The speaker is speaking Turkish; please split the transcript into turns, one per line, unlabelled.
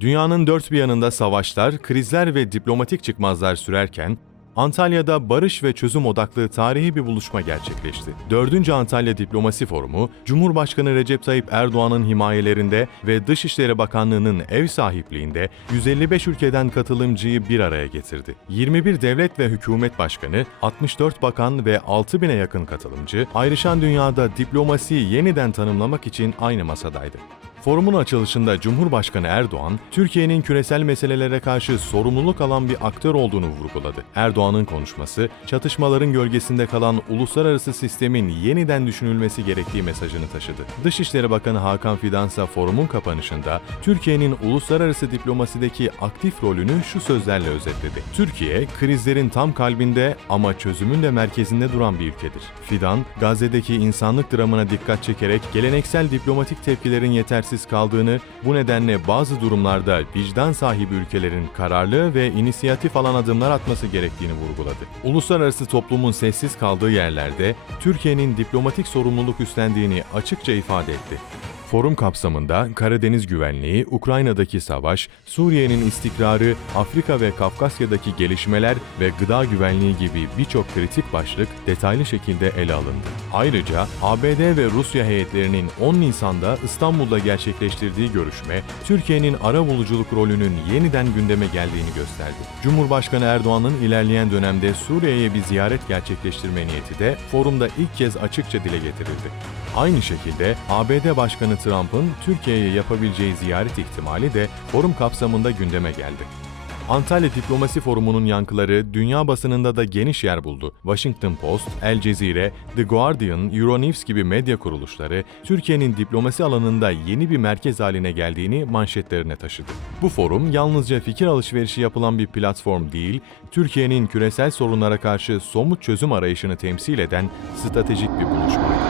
Dünyanın dört bir yanında savaşlar, krizler ve diplomatik çıkmazlar sürerken, Antalya'da barış ve çözüm odaklı tarihi bir buluşma gerçekleşti. 4. Antalya Diplomasi Forumu, Cumhurbaşkanı Recep Tayyip Erdoğan'ın himayelerinde ve Dışişleri Bakanlığı'nın ev sahipliğinde 155 ülkeden katılımcıyı bir araya getirdi. 21 devlet ve hükümet başkanı, 64 bakan ve 6000'e yakın katılımcı, ayrışan dünyada diplomasiyi yeniden tanımlamak için aynı masadaydı. Forumun açılışında Cumhurbaşkanı Erdoğan, Türkiye'nin küresel meselelere karşı sorumluluk alan bir aktör olduğunu vurguladı. Erdoğan'ın konuşması, çatışmaların gölgesinde kalan uluslararası sistemin yeniden düşünülmesi gerektiği mesajını taşıdı. Dışişleri Bakanı Hakan Fidan ise forumun kapanışında Türkiye'nin uluslararası diplomasideki aktif rolünü şu sözlerle özetledi. Türkiye, krizlerin tam kalbinde ama çözümün de merkezinde duran bir ülkedir. Fidan, Gazze'deki insanlık dramına dikkat çekerek geleneksel diplomatik tepkilerin yetersiz kaldığını, bu nedenle bazı durumlarda vicdan sahibi ülkelerin kararlı ve inisiyatif alan adımlar atması gerektiğini vurguladı. Uluslararası toplumun sessiz kaldığı yerlerde Türkiye'nin diplomatik sorumluluk üstlendiğini açıkça ifade etti. Forum kapsamında Karadeniz güvenliği, Ukrayna'daki savaş, Suriye'nin istikrarı, Afrika ve Kafkasya'daki gelişmeler ve gıda güvenliği gibi birçok kritik başlık detaylı şekilde ele alındı. Ayrıca ABD ve Rusya heyetlerinin 10 Nisan'da İstanbul'da gerçekleştirdiği görüşme, Türkiye'nin ara buluculuk rolünün yeniden gündeme geldiğini gösterdi. Cumhurbaşkanı Erdoğan'ın ilerleyen dönemde Suriye'ye bir ziyaret gerçekleştirme niyeti de forumda ilk kez açıkça dile getirildi. Aynı şekilde ABD Başkanı Trump'ın Türkiye'ye yapabileceği ziyaret ihtimali de forum kapsamında gündeme geldi. Antalya Diplomasi Forumu'nun yankıları dünya basınında da geniş yer buldu. Washington Post, El Cezire, The Guardian, Euronews gibi medya kuruluşları Türkiye'nin diplomasi alanında yeni bir merkez haline geldiğini manşetlerine taşıdı. Bu forum yalnızca fikir alışverişi yapılan bir platform değil, Türkiye'nin küresel sorunlara karşı somut çözüm arayışını temsil eden stratejik bir buluşmaydı.